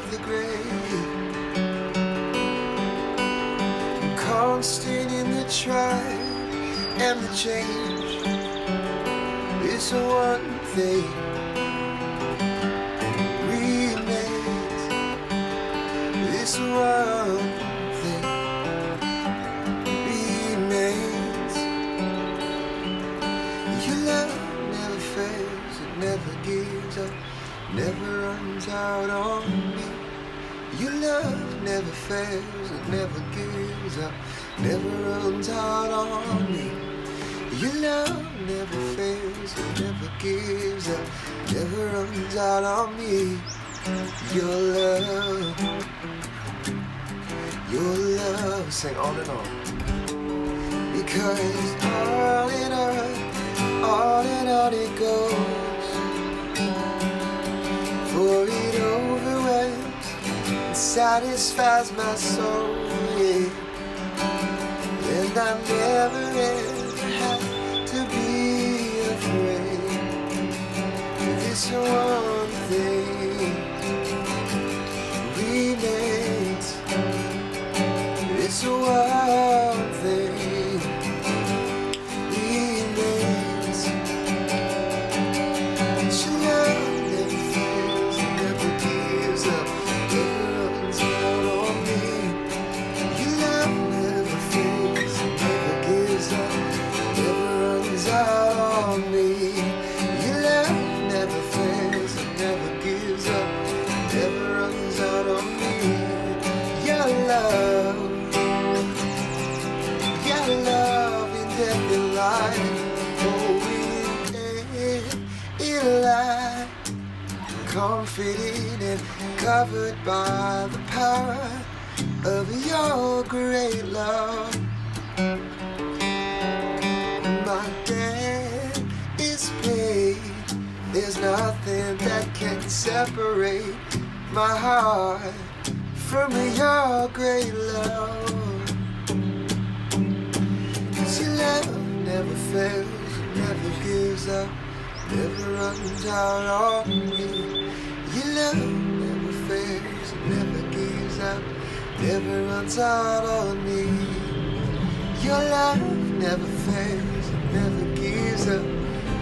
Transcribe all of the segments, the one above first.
of the grave, constant in the trial and the change. This one thing remains. This one thing remains. Your love never fails, it never gives up, never runs out on me. Your love never fails, it never gives up, never runs out on me. Your love never fails, it never gives up, never runs out on me. Your love, sing on and on. Because on it goes, for it overwhelms and satisfies my soul, yeah. And I never ever have to be afraid. This one thing remains. This one thing remains. Your love never fails, it never gives up, never runs out on me. Your love never fails, it never gives up, never runs out on me. Your love never fails, it never gives up, never runs out on me. Your love in death and life, oh, in life, confident and covered by the power of your great love. My debt is paid, there's nothing that can separate my heart from your great love. 'Cause your love never fails, it never gives up, never runs out on me. Your love never fails, it never gives up, never runs out on me. Your love never fails, it never gives up,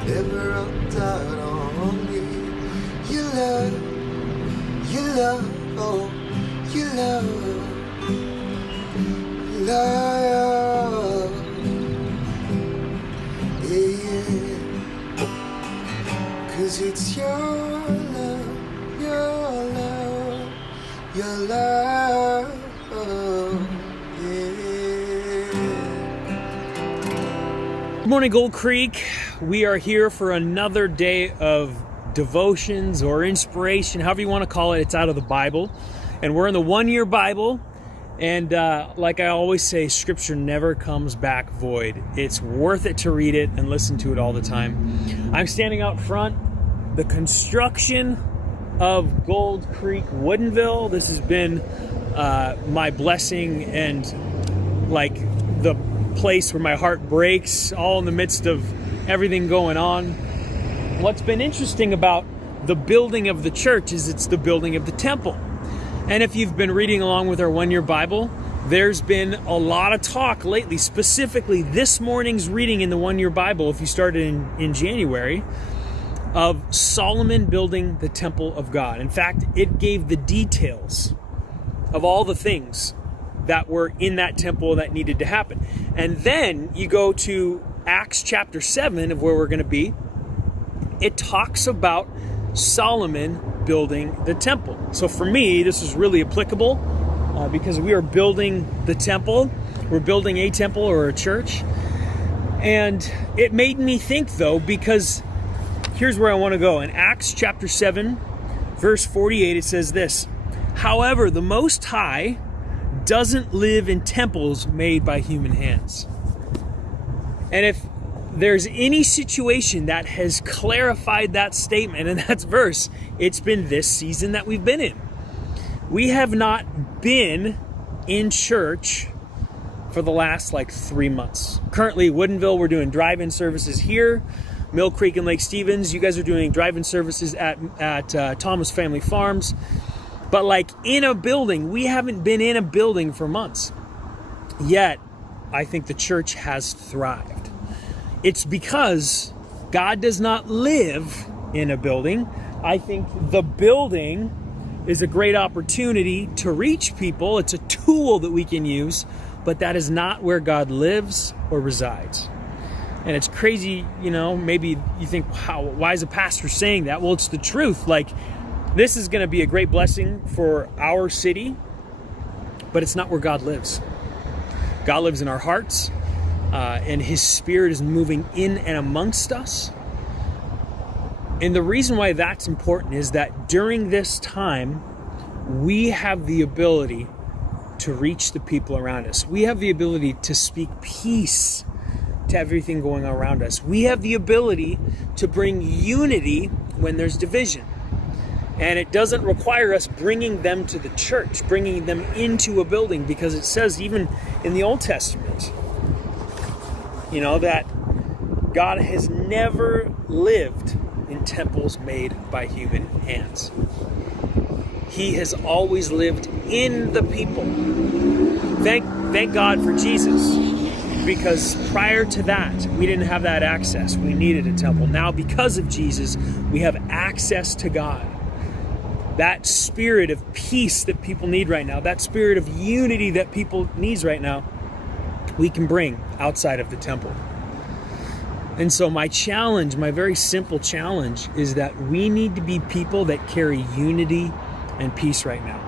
never runs out on me. Your love, oh, your love, love, yeah. 'Cause it's your love, your love, your love, yeah. Good morning, Gold Creek. We are here for another day of devotions or inspiration, however you want to call it. It's out of the Bible. And we're in the 1 year Bible. And like I always say, Scripture never comes back void. It's worth it to read it and listen to it all the time. I'm standing out front. The construction of Gold Creek Woodinville. This has been my blessing and like the place where my heart breaks, all in the midst of everything going on. What's been interesting about the building of the church is it's the building of the temple. And if you've been reading along with our 1 year Bible, there's been a lot of talk lately, specifically this morning's reading in the 1 year Bible, if you started in January, of Solomon building the temple of God. In fact, it gave the details of all the things that were in that temple that needed to happen. And then you go to Acts chapter 7 of where we're going to be. It talks about Solomon building the temple. So for me, this is really applicable because we are building the temple. We're building a temple or a church. And it made me think, though, because here's where I want to go. In Acts chapter 7, verse 48, it says this: "However, the Most High doesn't live in temples made by human hands." And if there's any situation that has clarified that statement and that verse, it's been this season that we've been in. We have not been in church for the last 3 months. Currently, Woodinville, we're doing drive-in services here. Mill Creek and Lake Stevens, you guys are doing drive-in services at Thomas Family Farms. But like in a building, we haven't been in a building for months. Yet, I think the church has thrived. It's because God does not live in a building. I think the building is a great opportunity to reach people. It's a tool that we can use, but that is not where God lives or resides. And it's crazy, maybe you think, wow, why is a pastor saying that? Well, it's the truth. Like, this is going to be a great blessing for our city, but it's not where God lives. God lives in our hearts, and His Spirit is moving in and amongst us. And the reason why that's important is that during this time, we have the ability to reach the people around us. We have the ability to speak peace to everything going on around us. We have the ability to bring unity when there's division. And it doesn't require us bringing them to the church, bringing them into a building, because it says even in the Old Testament, that God has never lived in temples made by human hands. He has always lived in the people. Thank God for Jesus, because prior to that, we didn't have that access. We needed a temple. Now, because of Jesus, we have access to God. That spirit of peace that people need right now, that spirit of unity that people need right now, we can bring outside of the temple. And so my challenge, my very simple challenge, is that we need to be people that carry unity and peace right now.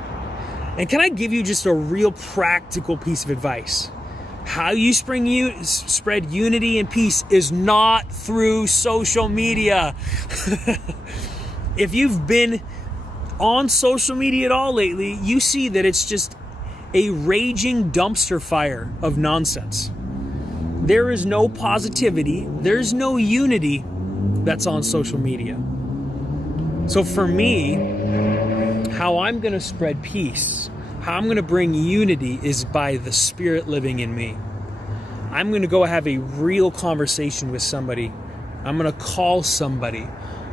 And can I give you just a real practical piece of advice? How you spread unity and peace is not through social media. If you've been on social media at all lately, you see that it's just a raging dumpster fire of nonsense. There is no positivity, there's no unity that's on social media. So for me, how I'm going to spread peace, how I'm going to bring unity is by the Spirit living in me. I'm going to go have a real conversation with somebody. I'm going to call somebody.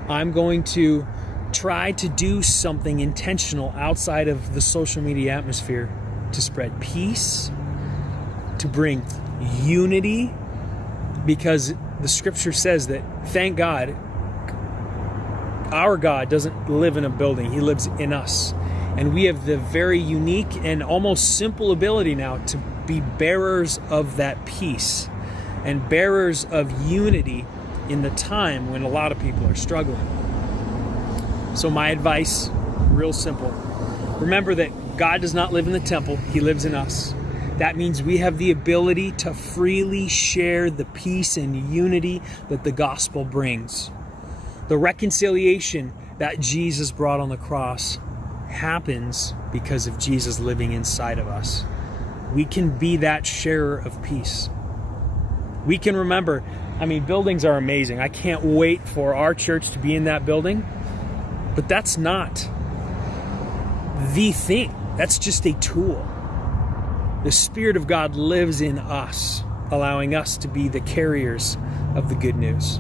I'm going to try to do something intentional outside of the social media atmosphere to spread peace, to bring unity, because the scripture says that, thank God, our God doesn't live in a building. He lives in us. And we have the very unique and almost simple ability now to be bearers of that peace and bearers of unity in the time when a lot of people are struggling. So my advice, real simple. Remember that God does not live in the temple. He lives in us. That means we have the ability to freely share the peace and unity that the gospel brings. The reconciliation that Jesus brought on the cross happens because of Jesus living inside of us. We can be that sharer of peace. We can remember, buildings are amazing. I can't wait for our church to be in that building. But that's not the thing. That's just a tool. The Spirit of God lives in us, allowing us to be the carriers of the good news.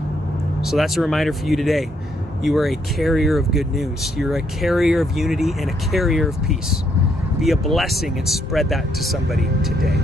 So that's a reminder for you today. You are a carrier of good news. You're a carrier of unity and a carrier of peace. Be a blessing and spread that to somebody today.